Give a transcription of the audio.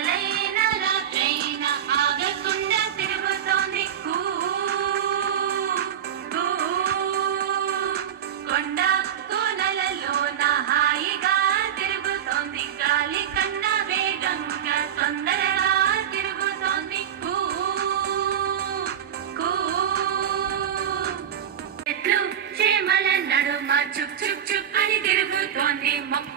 పగలైన రాత్రైన ఆగకుండా తిరుగుతోంది కూ కూ. కొండ కోనలలోన హాయిగా తిరుగుతోంది గాలి కన్నా వేగంగా తొందరగా తిరుగుతోంది కూ కూ. చెట్లు చేమల నడుమ చుక్ చుక్ చుక్ అని తిరుగుతోంది మొక్క